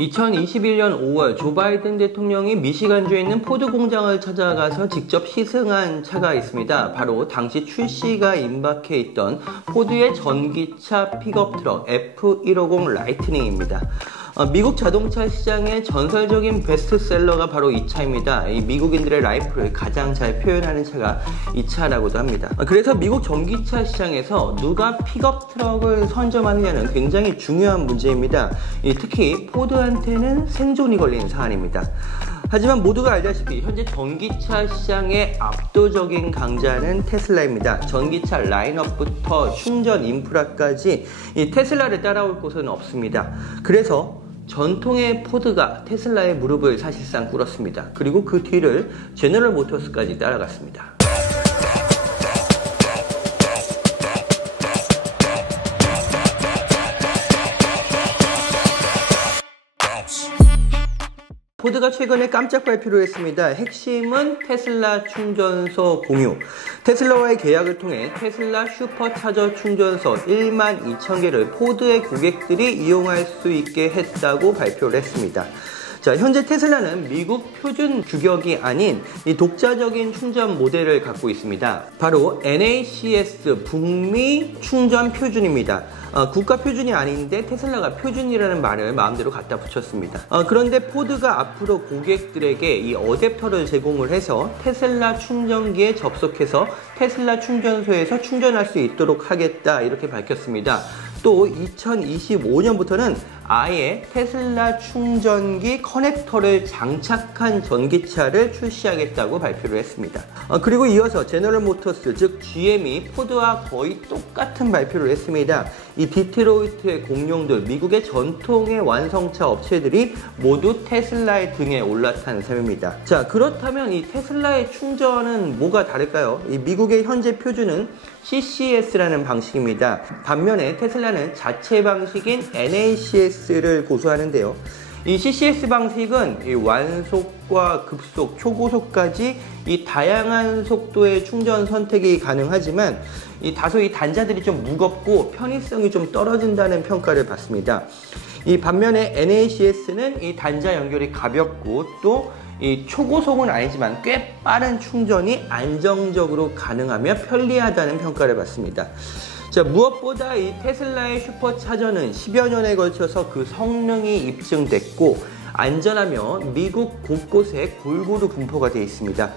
2021년 5월 조 바이든 대통령이 미시간주에 있는 포드 공장을 찾아가서 직접 시승한 차가 있습니다. 바로 당시 출시가 임박해 있던 포드의 전기차 픽업 트럭 F150 라이트닝입니다. 미국 자동차 시장의 전설적인 베스트셀러가 바로 이 차입니다. 이 미국인들의 라이프를 가장 잘 표현하는 차가 이 차라고도 합니다. 그래서 미국 전기차 시장에서 누가 픽업 트럭을 선점하느냐는 굉장히 중요한 문제입니다. 특히 포드한테는 생존이 걸린 사안입니다. 하지만 모두가 알다시피 현재 전기차 시장의 압도적인 강자는 테슬라입니다. 전기차 라인업부터 충전 인프라까지 이 테슬라를 따라올 곳은 없습니다. 그래서 전통의 포드가 테슬라의 무릎을 사실상 꿇었습니다. 그리고 그 뒤를 제너럴 모터스까지 따라갔습니다. 포드가 최근에 깜짝 발표를 했습니다. 핵심은 테슬라 충전소 공유. 테슬라와의 계약을 통해 테슬라 슈퍼차저 충전소 12,000개를 포드의 고객들이 이용할 수 있게 했다고 발표를 했습니다. 자, 현재 테슬라는 미국 표준 규격이 아닌 이 독자적인 충전 모델을 갖고 있습니다. 바로 NACS 북미 충전 표준입니다. 국가 표준이 아닌데 테슬라가 표준이라는 말을 마음대로 갖다 붙였습니다. 그런데 포드가 앞으로 고객들에게 이 어댑터를 제공을 해서 테슬라 충전기에 접속해서 테슬라 충전소에서 충전할 수 있도록 하겠다, 이렇게 밝혔습니다. 또 2025년부터는 아예 테슬라 충전기 커넥터를 장착한 전기차를 출시하겠다고 발표를 했습니다. 그리고 이어서 제너럴 모터스, 즉 GM이 포드와 거의 똑같은 발표를 했습니다. 이 디트로이트의 공룡들, 미국의 전통의 완성차 업체들이 모두 테슬라의 등에 올라탄 셈입니다. 자, 그렇다면 이 테슬라의 충전은 뭐가 다를까요? 이 미국의 현재 표준은 CCS라는 방식입니다. 반면에 테슬라는 자체 방식인 NACS를 고수하는데요. 이 CCS 방식은 이 완속과 급속, 초고속까지 이 다양한 속도의 충전 선택이 가능하지만 다소 이 단자들이 좀 무겁고 편의성이 좀 떨어진다는 평가를 받습니다. 이 반면에 NACS는 이 단자 연결이 가볍고 또 이 초고속은 아니지만 꽤 빠른 충전이 안정적으로 가능하며 편리하다는 평가를 받습니다. 자, 무엇보다 이 테슬라의 슈퍼차저는 10여 년에 걸쳐서 그 성능이 입증됐고 안전하며 미국 곳곳에 골고루 분포가 되어 있습니다.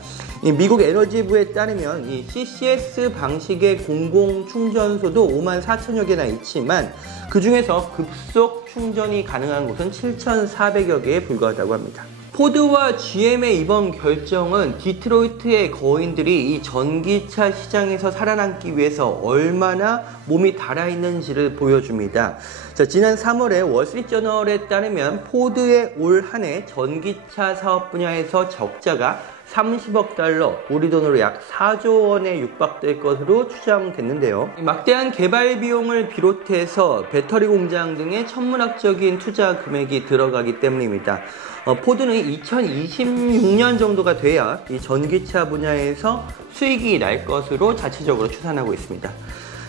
이 미국 에너지부에 따르면 이 CCS 방식의 공공 충전소도 54,000여 개나 있지만 그 중에서 급속 충전이 가능한 곳은 7,400여 개에 불과하다고 합니다. 포드와 GM의 이번 결정은 디트로이트의 거인들이 이 전기차 시장에서 살아남기 위해서 얼마나 몸이 달아있는지를 보여줍니다. 자, 지난 3월에 월스트리트저널에 따르면 포드의 올 한 해 전기차 사업 분야에서 적자가 30억 달러, 우리 돈으로 약 4조 원에 육박될 것으로 추정됐는데요. 막대한 개발 비용을 비롯해서 배터리 공장 등의 천문학적인 투자 금액이 들어가기 때문입니다. 포드는 2026년 정도가 돼야 이 전기차 분야에서 수익이 날 것으로 자체적으로 추산하고 있습니다.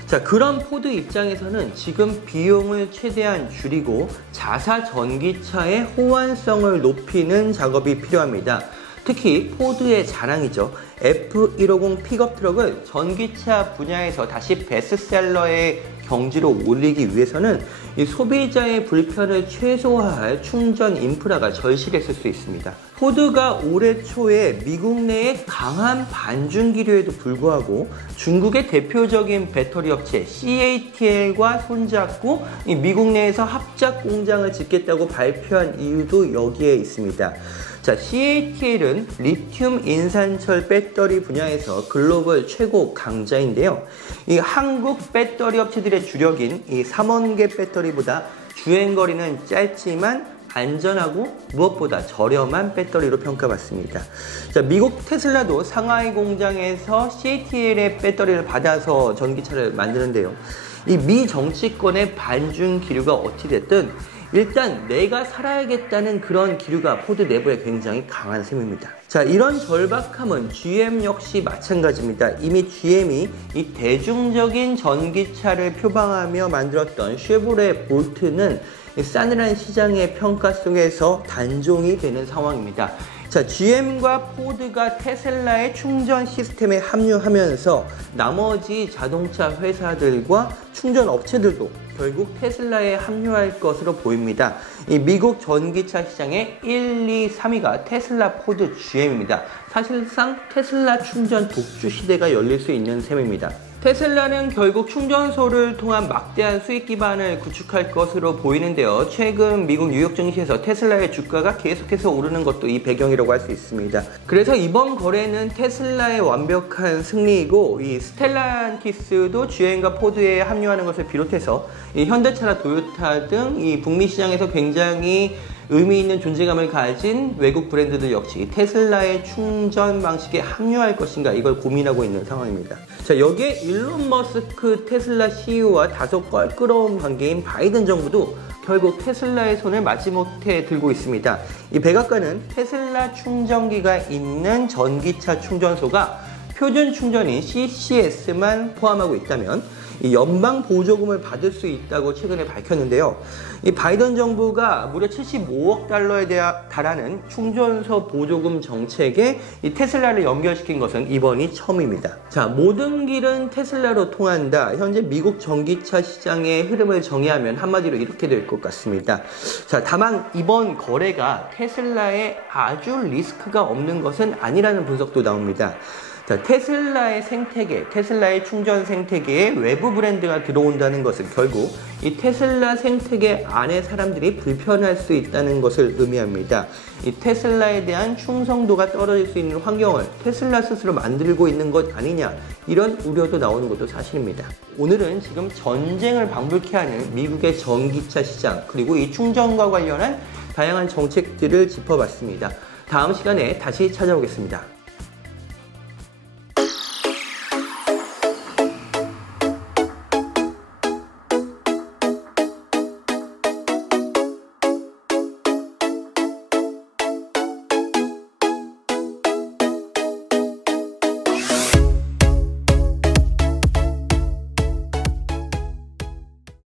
자, 그런 포드 입장에서는 지금 비용을 최대한 줄이고 자사 전기차의 호환성을 높이는 작업이 필요합니다. 특히 포드의 자랑이죠. F150 픽업 트럭을 전기차 분야에서 다시 베스트셀러의 경지로 올리기 위해서는 이 소비자의 불편을 최소화할 충전 인프라가 절실했을 수 있습니다. 포드가 올해 초에 미국 내에 강한 반중 기류에도 불구하고 중국의 대표적인 배터리 업체 CATL과 손잡고 이 미국 내에서 합작 공장을 짓겠다고 발표한 이유도 여기에 있습니다. 자, CATL은 리튬 인산철 배터리 분야에서 글로벌 최고 강자인데요. 이 한국 배터리 업체들의 주력인 이 삼원계 배터리보다 주행거리는 짧지만 안전하고 무엇보다 저렴한 배터리로 평가받습니다. 자, 미국 테슬라도 상하이 공장에서 CATL의 배터리를 받아서 전기차를 만드는데요. 이 미 정치권의 반중 기류가 어찌됐든 일단 내가 살아야겠다는 그런 기류가 포드 내부에 굉장히 강한 셈입니다. 자, 이런 절박함은 GM 역시 마찬가지입니다. 이미 GM이 이 대중적인 전기차를 표방하며 만들었던 쉐보레 볼트는 싸늘한 시장의 평가 속에서 단종이 되는 상황입니다. 자, GM과 포드가 테슬라의 충전 시스템에 합류하면서 나머지 자동차 회사들과 충전 업체들도 결국 테슬라에 합류할 것으로 보입니다. 이 미국 전기차 시장의 1, 2, 3위가 테슬라, 포드, GM입니다. 사실상 테슬라 충전 독주 시대가 열릴 수 있는 셈입니다. 테슬라는 결국 충전소를 통한 막대한 수익 기반을 구축할 것으로 보이는데요. 최근 미국 뉴욕 증시에서 테슬라의 주가가 계속해서 오르는 것도 이 배경이라고 할 수 있습니다. 그래서 이번 거래는 테슬라의 완벽한 승리이고, 이 스텔란티스도 GM과 포드에 합류하는 것을 비롯해서 이 현대차나 도요타 등 이 북미 시장에서 굉장히 의미 있는 존재감을 가진 외국 브랜드들 역시 테슬라의 충전 방식에 합류할 것인가, 이걸 고민하고 있는 상황입니다. 자, 여기에 일론 머스크 테슬라 CEO와 다소 껄끄러운 관계인 바이든 정부도 결국 테슬라의 손을 마지못해 들고 있습니다. 이 백악관은 테슬라 충전기가 있는 전기차 충전소가 표준 충전인 CCS만 포함하고 있다면 이 연방 보조금을 받을 수 있다고 최근에 밝혔는데요. 이 바이든 정부가 무려 75억 달러에 달하는 충전소 보조금 정책에 이 테슬라를 연결시킨 것은 이번이 처음입니다. 자, 모든 길은 테슬라로 통한다. 현재 미국 전기차 시장의 흐름을 정의하면 한마디로 이렇게 될 것 같습니다. 자, 다만 이번 거래가 테슬라에 아주 리스크가 없는 것은 아니라는 분석도 나옵니다. 자, 테슬라의 생태계, 테슬라의 충전 생태계에 외부 브랜드가 들어온다는 것은 결국 이 테슬라 생태계 안에 사람들이 불편할 수 있다는 것을 의미합니다. 이 테슬라에 대한 충성도가 떨어질 수 있는 환경을 테슬라 스스로 만들고 있는 것 아니냐, 이런 우려도 나오는 것도 사실입니다. 오늘은 지금 전쟁을 방불케 하는 미국의 전기차 시장, 그리고 이 충전과 관련한 다양한 정책들을 짚어봤습니다. 다음 시간에 다시 찾아오겠습니다.